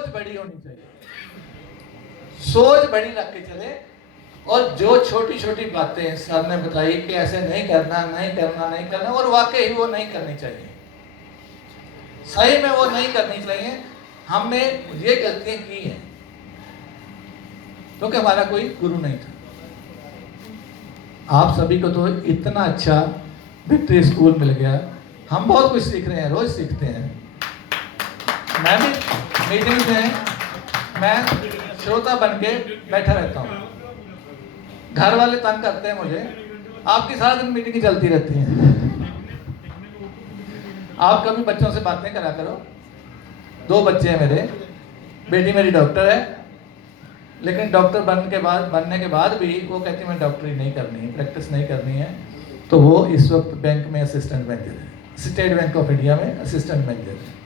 सोच बड़ी होनी चाहिए, सोच बड़ी रख के चले। और जो छोटी छोटी बातें सर ने बताई कि ऐसे नहीं करना, नहीं करना, नहीं करना, और वाकई ही वो नहीं करनी चाहिए, सही में वो नहीं करनी चाहिए। हमने ये गलतियां की हैं क्योंकि हमारा कोई गुरु नहीं था। आप सभी को तो इतना अच्छा विक्ट्री स्कूल मिल गया, हम बहुत कुछ सीख रहे हैं, रोज सीखते हैं। मैं भी मीटिंग में मैं श्रोता बन के बैठा रहता हूँ, घर वाले तंग करते हैं मुझे, आपकी सारा दिन मीटिंग चलती रहती है, आप कभी बच्चों से बात नहीं करा करो। 2 बच्चे हैं मेरे, बेटी मेरी डॉक्टर है, लेकिन डॉक्टर बनने के बाद भी वो कहती है मैं डॉक्टरी नहीं करनी है, प्रैक्टिस नहीं करनी है। तो वो इस वक्त बैंक में असिस्टेंट मैनेजर है, स्टेट बैंक ऑफ इंडिया में असिस्टेंट मैनेजर है।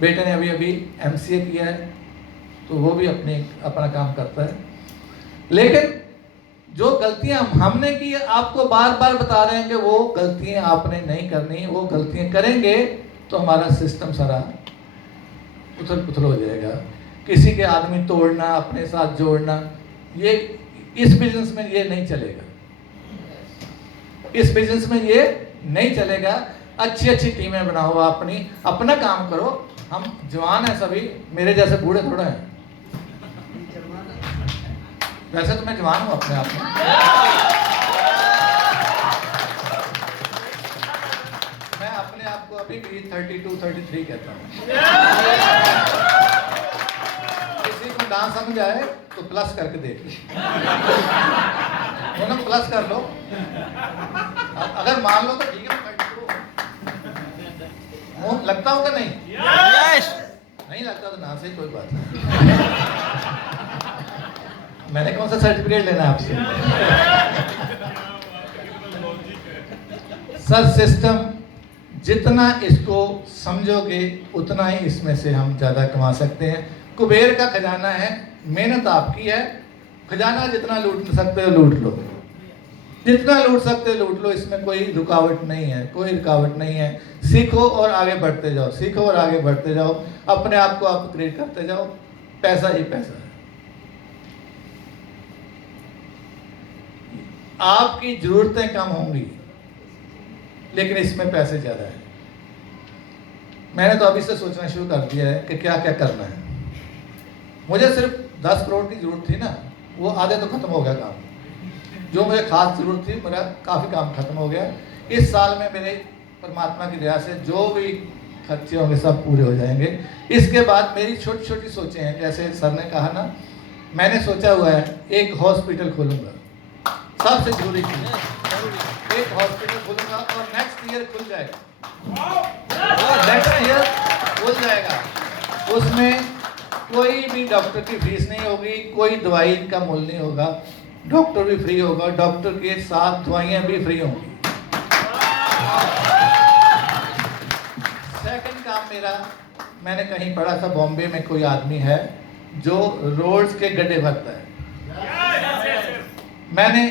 बेटे ने अभी MCA किया है, तो वो भी अपना काम करता है। लेकिन जो गलतियां हमने की, आपको बार बार बता रहे हैं कि वो गलतियां आपने नहीं करनी। वो गलतियां करेंगे तो हमारा सिस्टम सारा उथल पुथल हो जाएगा। किसी के आदमी तोड़ना, अपने साथ जोड़ना, ये इस बिजनेस में ये नहीं चलेगा, इस बिजनेस में ये नहीं चलेगा। अच्छी अच्छी टीमें बनाओ, अपना काम करो। हम जवान हैं सभी, मेरे जैसे बूढ़े थोड़ा हैं, वैसे तो मैं जवान हूं अपने आप में। मैं अपने आप को अभी भी 32-33 कहता हूं। किसी को ना समझ आए तो प्लस करके देख लो, दोनों प्लस कर लो, अगर मान लो तो ठीक है, लगता हूं कि नहीं? नहीं लगता तो ना से कोई बात नहीं। मैंने कौन सा सर्टिफिकेट लेना आपसे? सर सिस्टम जितना इसको समझोगे उतना ही इसमें से हम ज्यादा कमा सकते हैं। कुबेर का खजाना है, मेहनत आपकी है, खजाना जितना लूट सकते हो लूट लो, जितना लूट सकते हो लूट लो, इसमें कोई रुकावट नहीं है, कोई रुकावट नहीं है। सीखो और आगे बढ़ते जाओ, सीखो और आगे बढ़ते जाओ, अपने आप को अपग्रेड करते जाओ, पैसा ही पैसा है। आपकी जरूरतें कम होंगी लेकिन इसमें पैसे ज्यादा है। मैंने तो अभी से सोचना शुरू कर दिया है कि क्या क्या करना है। मुझे सिर्फ 10 करोड़ की जरूरत थी ना, वो आधे तो खत्म हो गया काम। जो मुझे खास जरूरत थी, मेरा काफी काम खत्म हो गया। इस साल में मेरे परमात्मा की दया से जो भी खर्चे होंगे सब पूरे हो जाएंगे। इसके बाद मेरी छोटी छोटी सोचें हैं, जैसे सर ने कहा ना, मैंने सोचा हुआ है एक हॉस्पिटल खोलूंगा, सबसे जरूरी चीज, एक हॉस्पिटल खोलूंगा और नेक्स्ट ईयर खुल जाएगा, नेक्स्ट ईयर खुल जाएगा। उसमें कोई भी डॉक्टर की फीस नहीं होगी, कोई दवाई का मूल्य नहीं होगा, डॉक्टर भी फ्री होगा, डॉक्टर के साथ दवाइयां भी फ्री होंगी। सेकंड काम मेरा, मैंने कहीं पढ़ा था बॉम्बे में कोई आदमी है जो रोड्स के गड्ढे भरता है। मैंने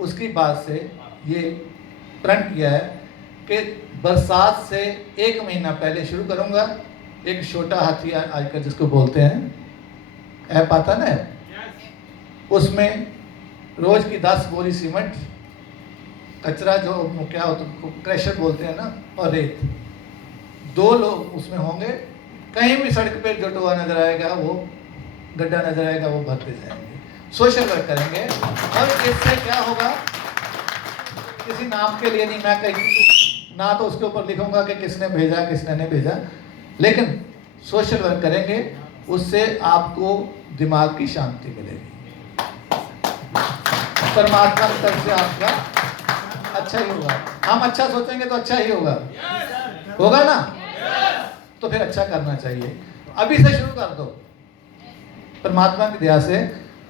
उसकी बात से ये प्रण किया है कि बरसात से 1 महीना पहले शुरू करूंगा। एक छोटा हाथी आजकल जिसको बोलते हैं, ऐप आता ना, उसमें रोज की 10 बोरी सीमेंट, कचरा जो क्या होता है क्रशर बोलते हैं ना, और रेत, 2 लोग उसमें होंगे। कहीं भी सड़क पे जो टोआ नजर आएगा, वो गड्ढा नजर आएगा, वो भरते जाएंगे, सोशल वर्क करेंगे। और इससे क्या होगा, किसी नाम के लिए नहीं, मैं कहीं ना तो उसके ऊपर लिखूंगा कि किसने भेजा किसने नहीं भेजा, लेकिन सोशल वर्क करेंगे, उससे आपको दिमाग की शांति मिलेगी, परमात्मा की तरफ से आपका अच्छा ही होगा। हम अच्छा सोचेंगे तो अच्छा ही होगा, होगा ना? तो फिर अच्छा करना चाहिए, अभी से शुरू कर दो। परमात्मा की दया से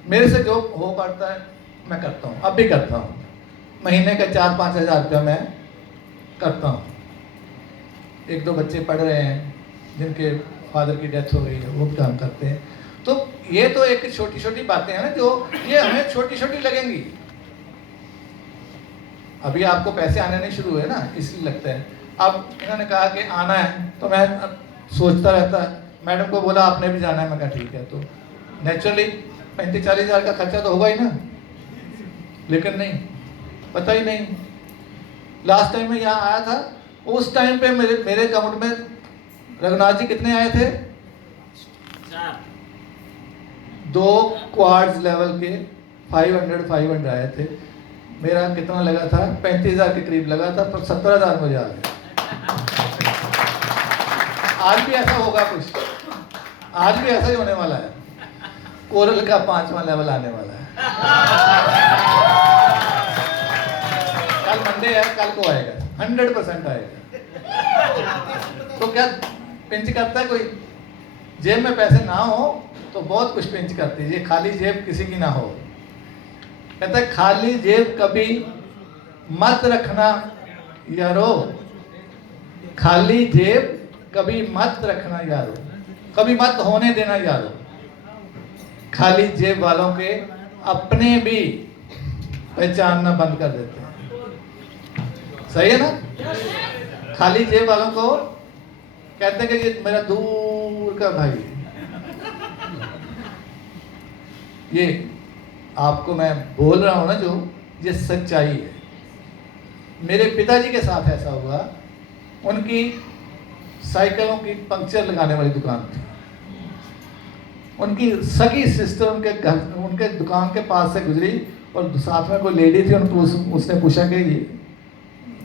मेरे से जो हो पाता है मैं करता हूँ, अब भी करता हूँ। महीने का 4-5 हज़ार रुपया मैं करता हूँ। 1-2 बच्चे पढ़ रहे हैं जिनके फादर की डेथ हो गई है, वो भी काम करते हैं। तो ये तो एक छोटी छोटी बातें हैं ना, जो ये हमें छोटी छोटी लगेंगी। अभी आपको पैसे आने नहीं शुरू हुए ना, इसलिए लगता है। अब इन्होंने कहा कि आना है, तो मैं सोचता रहता है, मैडम को बोला आपने भी जाना है, मैं कहा ठीक है। तो नेचुरली 35-40 हज़ार का खर्चा तो होगा ही ना, लेकिन नहीं, पता ही नहीं। लास्ट टाइम मैं यहाँ आया था, उस टाइम पे मेरे अकाउंट में रघुनाथ जी कितने आए थे? 2 क्वार्ट्स लेवल के 500 आए थे। मेरा कितना लगा था? 35,000 के करीब लगा था, पर 17,000 मुझे आ गया। आज भी ऐसा होगा कुछ, आज भी ऐसा ही होने वाला है। कोरल का 5वां लेवल आने वाला है। कल मंडे है, कल को आएगा, 100% आएगा। तो क्या पिंच करता है कोई? जेब में पैसे ना हो तो बहुत कुछ पिंच करती है। ये खाली जेब किसी की ना हो। कहता है खाली जेब कभी मत रखना यारो, खाली जेब कभी मत रखना यारो, कभी मत होने देना यारो। खाली जेब वालों के अपने भी पहचानना बंद कर देते हैं। सही है ना? खाली जेब वालों को कहते हैं कि ये मेरा दूर का भाई। ये आपको मैं बोल रहा हूं ना, जो ये सच्चाई है। मेरे पिताजी के साथ ऐसा हुआ। उनकी साइकिलों की पंक्चर लगाने वाली दुकान थी। उनकी सगी सिस्टर उनके घर, उनके दुकान के पास से गुजरी और साथ में कोई लेडी थी। उनको उसने पूछा कि ये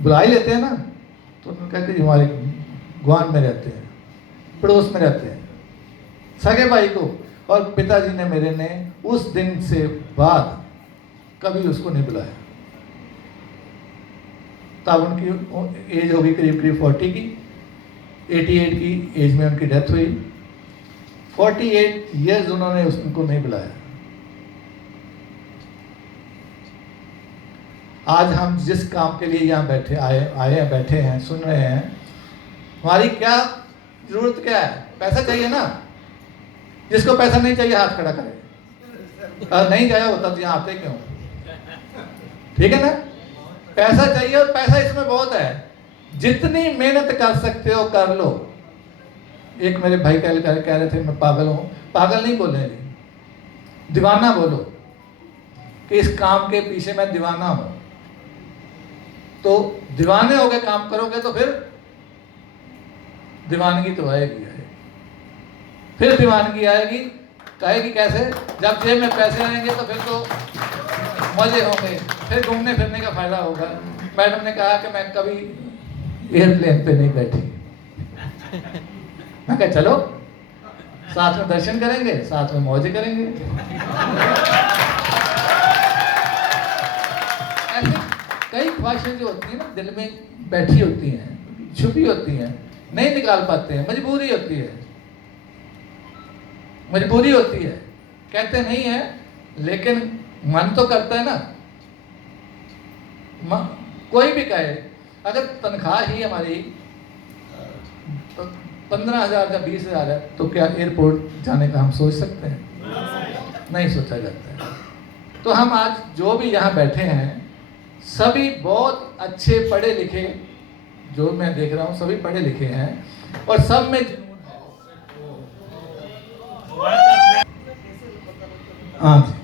बुला ही लेते हैं ना? तो उन्होंने कहा कि हमारे गुआन में रहते हैं, पड़ोस में रहते हैं, सगे भाई को। और पिताजी ने मेरे ने उस दिन से बाद कभी उसको नहीं बुलाया। तब उनकी एज होगी करीब 40 की, 88 की एज में उनकी डेथ हुई। 48 ईयर्स उन्होंने उसको नहीं बुलाया। आज हम जिस काम के लिए यहाँ बैठे हैं, सुन रहे हैं, हमारी क्या जरूरत क्या है? पैसा चाहिए ना? जिसको पैसा नहीं चाहिए हाथ खड़ा करे। और नहीं चाहिए होता तो यहाँ आते क्यों? ठीक है ना? पैसा चाहिए और पैसा इसमें बहुत है। जितनी मेहनत कर सकते हो कर लो। एक मेरे भाई कह रहे थे मैं पागल हूँ। पागल नहीं बोलेंगे, दीवाना बोलो कि इस काम के पीछे मैं दीवाना हूं। तो दीवाने होके काम करोगे तो फिर दीवानगी तो आएगी। फिर दीवानगी आएगी, कहेगी कैसे? जब जेब में पैसे आएंगे तो फिर तो मजे होंगे, फिर घूमने फिरने का फायदा होगा। मैडम ने कहा कि मैं कभी एयरप्लेन पे नहीं बैठी। मैं कहा चलो साथ में दर्शन करेंगे, साथ में मौज करेंगे। ऐसे कई ख्वाहिशें जो होती हैं ना, दिल में बैठी होती हैं, छुपी होती हैं, नहीं निकाल पाते हैं। मजबूरी होती है, मजबूरी होती है, कहते नहीं है, लेकिन मन तो करता है ना। कोई भी कहे, अगर तनख्वाह ही हमारी 15,000 या 20,000 है तो क्या एयरपोर्ट जाने का हम सोच सकते हैं? नहीं सोचा जाता है। तो हम आज जो भी यहाँ बैठे हैं सभी बहुत अच्छे पढ़े लिखे, जो मैं देख रहा हूँ सभी पढ़े लिखे हैं और सब में हाँ जी,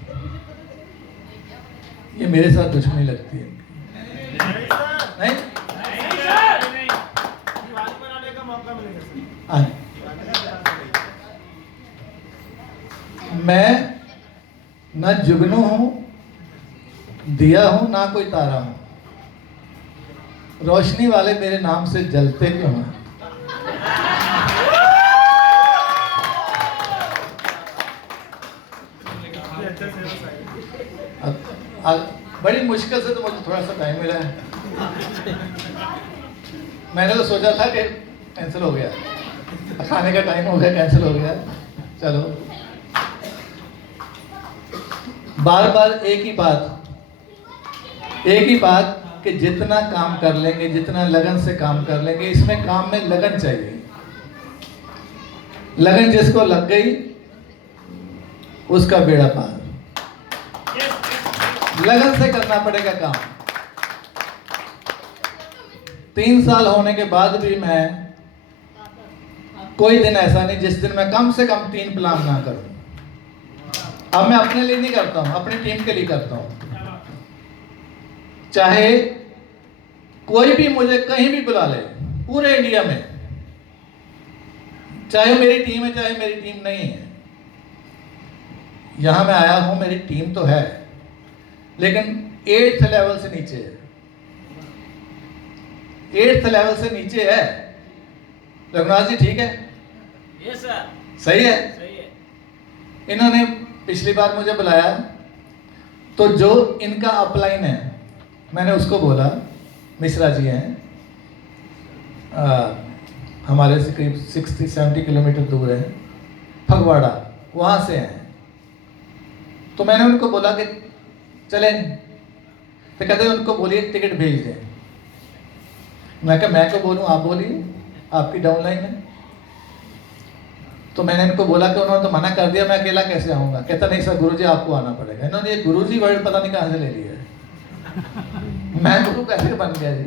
ये मेरे साथ दुश्मनी लगती है। नहीं हाँ, मैं न जुगनू हूं, दिया हूं, ना कोई तारा हूं। रोशनी वाले मेरे नाम से जलते क्यों हैं? बड़ी मुश्किल से तो मुझे थोड़ा सा टाइम मिला है। मैंने तो सोचा था कि कैंसिल हो गया, खाने का टाइम हो गया, कैंसिल हो गया। चलो, बार बार एक ही बात कि जितना काम कर लेंगे, जितना लगन से काम कर लेंगे, इसमें काम में लगन चाहिए। लगन जिसको लग गई उसका बेड़ा पार। लगन से करना पड़ेगा काम। 3 साल होने के बाद भी मैं कोई दिन ऐसा नहीं जिस दिन मैं कम से कम 3 प्लान ना करूं। अब मैं अपने लिए नहीं करता हूं, अपनी टीम के लिए करता हूं। चाहे कोई भी मुझे कहीं भी बुला ले, पूरे इंडिया में, चाहे मेरी टीम है चाहे मेरी टीम नहीं है, यहां मैं आया हूं, मेरी टीम तो है लेकिन 8th लेवल से नीचे है, 8th लेवल से नीचे है। रघुनाथ जी ठीक है? Yes sir. सही है? सही है। इन्होंने पिछली बार मुझे बुलाया तो जो इनका अपलाइन है मैंने उसको बोला, मिश्रा जी हैं, हमारे से करीब 60-70 किलोमीटर दूर है, फगवाड़ा, वहाँ से हैं। तो मैंने उनको बोला कि चलें, तो कहते हैं उनको बोलिए टिकट भेज दें। मैं कहा मैं को बोलूँ, आप बोलिए, आपकी डाउनलाइन है। तो मैंने इनको बोला कि उन्होंने तो मना कर दिया, मैं अकेला कैसे आऊँगा? कहता नहीं सर गुरुजी आपको आना पड़ेगा। इन्होंने ये गुरुजी वर्ड पता नहीं कहाँ से ले लिया है। मैं गुरु कैसे बन गया जी?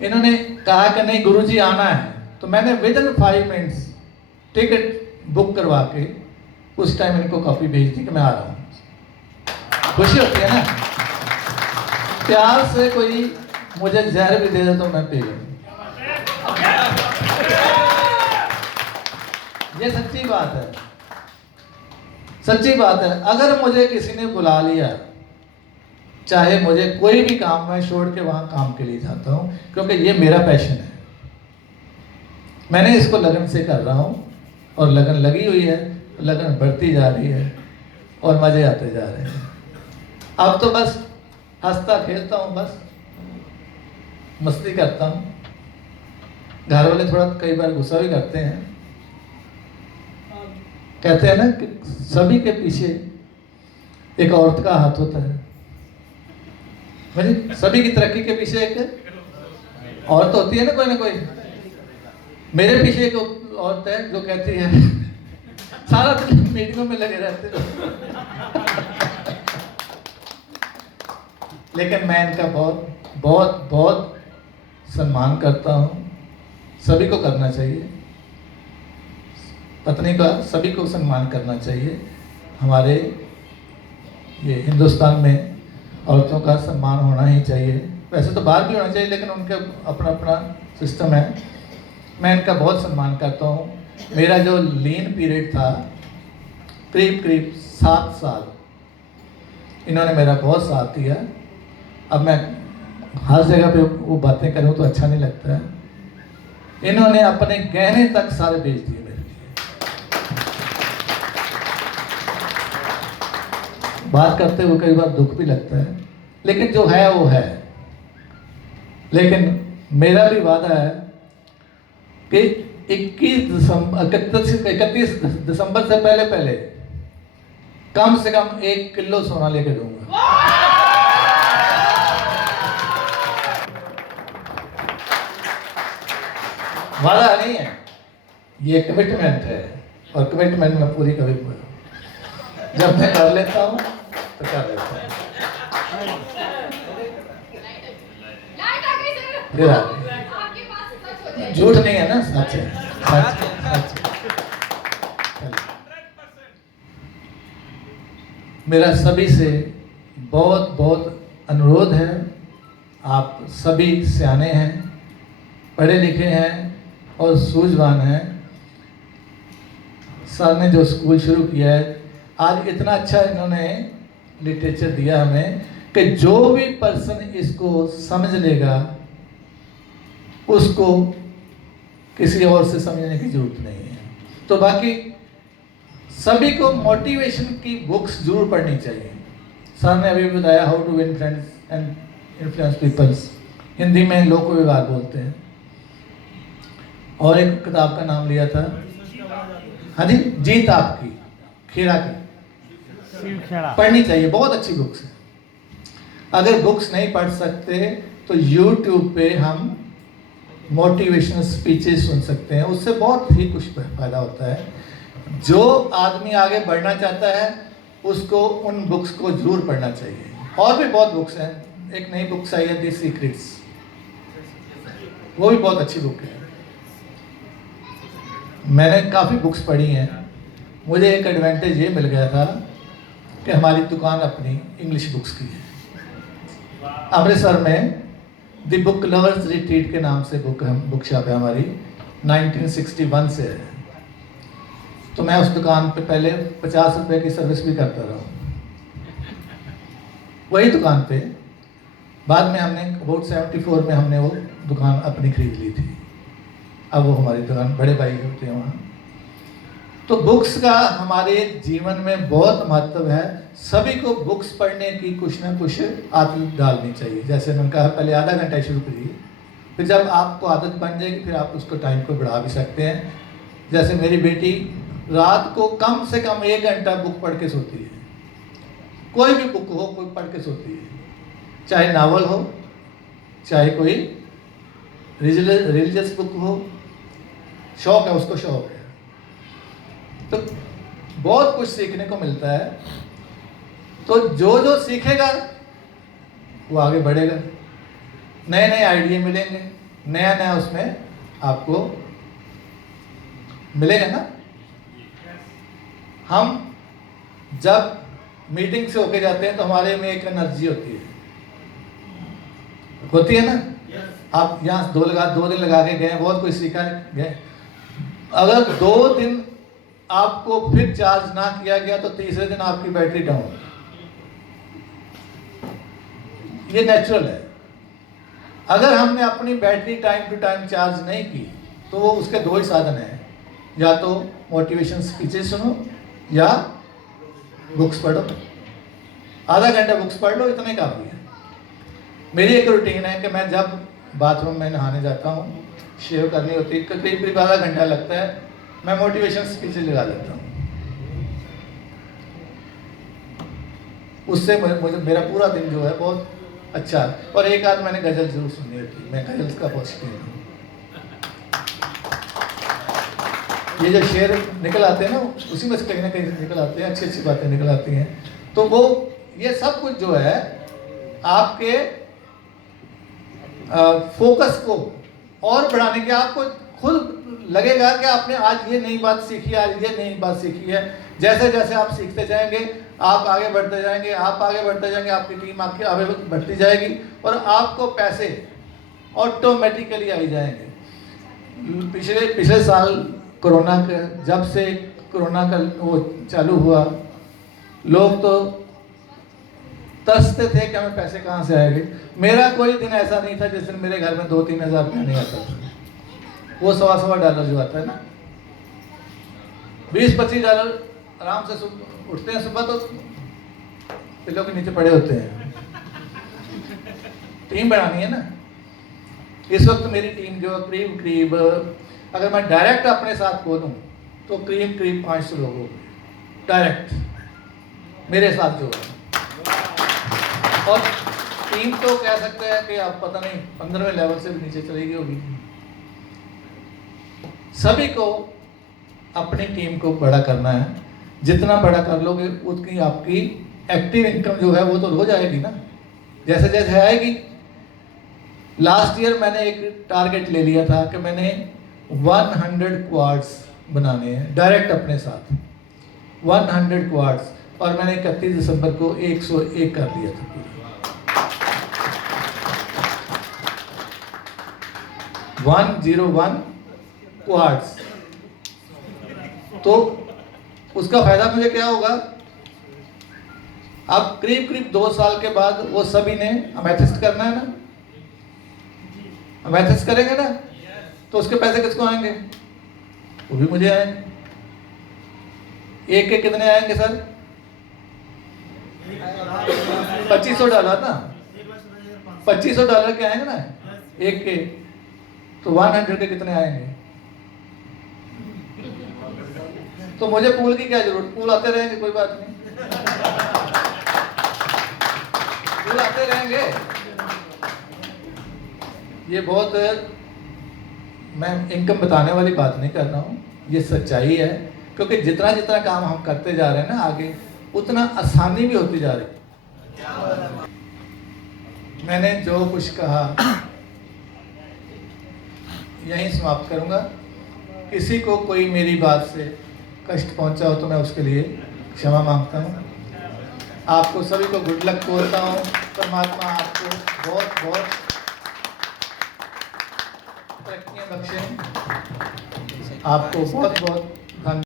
इन्होंने कहा कि नहीं गुरुजी आना है, तो मैंने विदिन 5 मिनट्स टिकट बुक करवा के उस टाइम इनको कॉपी भेज दी कि मैं आ रहा हूँ। खुशी होती है ना? प्यार से कोई मुझे जहर भी दे दे तो मैं पी लूँ। ये सच्ची बात है, सच्ची बात है। अगर मुझे किसी ने बुला लिया, चाहे मुझे कोई भी काम, मैं छोड़ के वहां काम के लिए जाता हूं, क्योंकि ये मेरा पैशन है। मैंने इसको लगन से कर रहा हूं और लगन लगी हुई है, लगन बढ़ती जा रही है और मजे आते जा रहे हैं। अब तो बस हंसता खेलता हूं, बस मस्ती करता हूं। घर वाले थोड़ा कई बार गुस्सा भी करते हैं, कहते हैं ना कि सभी के पीछे एक औरत का हाथ होता है। मतलब सभी की तरक्की के पीछे एक औरत होती है ना, कोई ना कोई। मेरे पीछे एक औरत है जो कहती है सारा दिन मीटिंगों में लगे रहते हो। लेकिन मैं इनका बहुत बहुत बहुत सम्मान करता हूँ। सभी को करना चाहिए, पत्नी का सभी को सम्मान करना चाहिए। हमारे ये हिंदुस्तान में औरतों का सम्मान होना ही चाहिए। वैसे तो बाहर भी होना चाहिए, लेकिन उनके अपना अपना सिस्टम है। मैं इनका बहुत सम्मान करता हूँ। मेरा जो लीन पीरियड था, करीब करीब 7 साल, इन्होंने मेरा बहुत साथ दिया। अब मैं हर जगह पे वो बातें करूँ तो अच्छा नहीं लगता है। इन्होंने अपने गहने तक सारे बेच दिए मेरे लिए। बात करते हुए कई बार दुख भी लगता है, लेकिन जो है वो है। लेकिन मेरा भी वादा है कि 31 दिसंबर से पहले कम से कम 1 किलो सोना लेके दूंगा। वादा नहीं है, ये कमिटमेंट है, और कमिटमेंट में पूरी कभी जब मैं कर लेता हूँ तो कर लेता हूँ। फिर आ गई, झूठ नहीं है ना, सच है, सच है, सच है। मेरा सभी से बहुत बहुत अनुरोध है, आप सभी सियाने हैं, पढ़े लिखे हैं और सूझवान हैं। सर ने जो स्कूल शुरू किया है, आज इतना अच्छा इन्होंने लिटरेचर दिया हमें कि जो भी पर्सन इसको समझ लेगा उसको किसी और से समझने की जरूरत नहीं है। तो बाकी सभी को मोटिवेशन की बुक्स जरूर पढ़नी चाहिए। सर ने अभी बताया how to win friends and influence peoples, Hindi में लोक विवाद बोलते हैं। और एक किताब का नाम लिया था, हाँ जी, जीत आपकी, खेड़ा की, पढ़नी चाहिए, बहुत अच्छी बुक्स है। अगर बुक्स नहीं पढ़ सकते तो YouTube पे हम मोटिवेशनल स्पीचेस सुन सकते हैं, उससे बहुत ही कुछ फायदा होता है। जो आदमी आगे बढ़ना चाहता है उसको उन बुक्स को जरूर पढ़ना चाहिए। और भी बहुत बुक्स हैं, एक नई बुक्स आई है द सीक्रेट्स, वो भी बहुत अच्छी बुक है। मैंने काफ़ी बुक्स पढ़ी हैं। मुझे एक एडवांटेज ये मिल गया था कि हमारी दुकान अपनी इंग्लिश बुक्स की है। अमृतसर में द बुक लवर्स रिट्रीट के नाम से बुक शॉप है हमारी, 1961 से है। तो मैं उस दुकान पे पहले 50 रुपए की सर्विस भी करता रहा हूँ। वही दुकान पे बाद में हमने अबाउट 74 में हमने वो दुकान अपनी खरीद ली थी। अब वो हमारी दुकान बड़े भाई होते हैं वहाँ। तो बुक्स का हमारे जीवन में बहुत महत्व है। सभी को बुक्स पढ़ने की कुछ ना कुछ आदत डालनी चाहिए। जैसे मैंने कहा पहले आधा घंटा शुरू करिए, फिर जब आपको आदत बन जाएगी फिर आप उसको टाइम को बढ़ा भी सकते हैं। जैसे मेरी बेटी रात को कम से कम 1 घंटा बुक पढ़ के सोती है। कोई भी बुक हो कोई पढ़ के सोती है, चाहे नावल हो, चाहे कोई रिलीजियस बुक हो। शौक है, उसको शौक है। तो बहुत कुछ सीखने को मिलता है। तो जो जो सीखेगा वो आगे बढ़ेगा, नए नए आइडिया मिलेंगे, नया नया उसमें आपको मिलेगा ना। हम जब मीटिंग से होके जाते हैं तो हमारे में एक एनर्जी होती है ना। आप यहाँ 2 दिन लगा के गए, बहुत कुछ सीखा गए। अगर 2 दिन आपको फिर चार्ज ना किया गया तो तीसरे दिन आपकी बैटरी डाउन। ये नेचुरल है। अगर हमने अपनी battery time to time charge नहीं की तो वो उसके 2 ही साधन हैं, या तो मोटिवेशन स्पीचेस सुनो या बुक्स पढ़ो। आधा घंटा बुक्स पढ़ लो, इतने काफ़ी है। मेरी एक रूटीन है कि मैं जब बाथरूम में नहाने जाता हूँ, शेव करनी होती है, करीब आधा घंटा लगता है, मैं मोटिवेशन स्पीचेस लगा लेता हूँ। उससे मुझे मेरा पूरा दिन जो है बहुत अच्छा। और एक आध मैंने गज़ल जरूर सुनी होती, मैं गज़ल का बहुत शौकीन हूँ। ये जो शेर निकल आते हैं ना, उसी में से कहीं ना कहीं निकल आते हैं, अच्छी अच्छी बातें निकल आती हैं। तो वो ये सब कुछ जो है आपके फोकस को और बढ़ाने के, आपको खुद लगेगा कि आपने आज ये नई बात सीखी, आज ये नई बात सीखी है। जैसे जैसे आप सीखते जाएंगे आप आगे बढ़ते जाएंगे, आप आगे बढ़ते जाएंगे, आपकी टीम आपकी आगे बढ़ती जाएगी और आपको पैसे ऑटोमेटिकली आ जाएंगे। पिछले साल कोरोना का, जब से कोरोना का वो चालू हुआ, लोग तो तरसते थे कि हमें पैसे कहाँ से आएंगे। मेरा कोई दिन ऐसा नहीं था जिस दिन मेरे घर में 2-3 हज़ार रुपया नहीं आता था। वो $1.25 जो आता है ना, 20-25 डॉलर आराम से उठते हैं सुबह, तो पिल्लों के नीचे पड़े होते हैं। टीम बनानी है ना। इस वक्त मेरी टीम जो करीब अगर मैं डायरेक्ट अपने साथ बोलूं तो करीब 500 लोग हो गए डायरेक्ट मेरे साथ जो है। और टीम तो कह सकते हैं कि आप पता नहीं 15वें लेवल से भी नीचे चली गई होगी। सभी को अपनी टीम को बड़ा करना है। जितना बड़ा कर लोगे उतनी आपकी एक्टिव इनकम जो है वो तो हो जाएगी ना, जैसे जैसे आएगी। लास्ट ईयर मैंने एक टारगेट ले लिया था कि मैंने 100 क्वाड्स बनाने हैं डायरेक्ट अपने साथ, 100 क्वाड्स, और मैंने 31 दिसंबर को 101 कर लिया था पूरा। 101 क्वाड्स। तो उसका फायदा मुझे क्या होगा, अब करीब 2 साल के बाद वो सभी ने अमेथिस्ट करना है ना, अमेथिस्ट करेंगे ना, तो उसके पैसे किसको आएंगे, वो भी मुझे आएंगे। एक के कितने आएंगे सर? $2500 ना, $2500 के आएंगे ना एक के, तो 100 के कितने आएंगे? तो मुझे पूल की क्या जरूरत, पूल आते रहेंगे, कोई बात नहीं, पूल आते रहेंगे। ये बहुत, मैं इनकम बताने वाली बात नहीं कर रहा हूँ, ये सच्चाई है। क्योंकि जितना जितना काम हम करते जा रहे हैं ना आगे, उतना आसानी भी होती जा रही। मैंने जो कुछ कहा यहीं समाप्त करूंगा। किसी को कोई मेरी बात से कष्ट पहुंचा हो तो मैं उसके लिए क्षमा मांगता हूँ। आपको सभी को गुड लक बोलता हूँ। परमात्मा आपको बहुत बहुत तरक्कियाँ बख्शें, आपको बहुत बहुत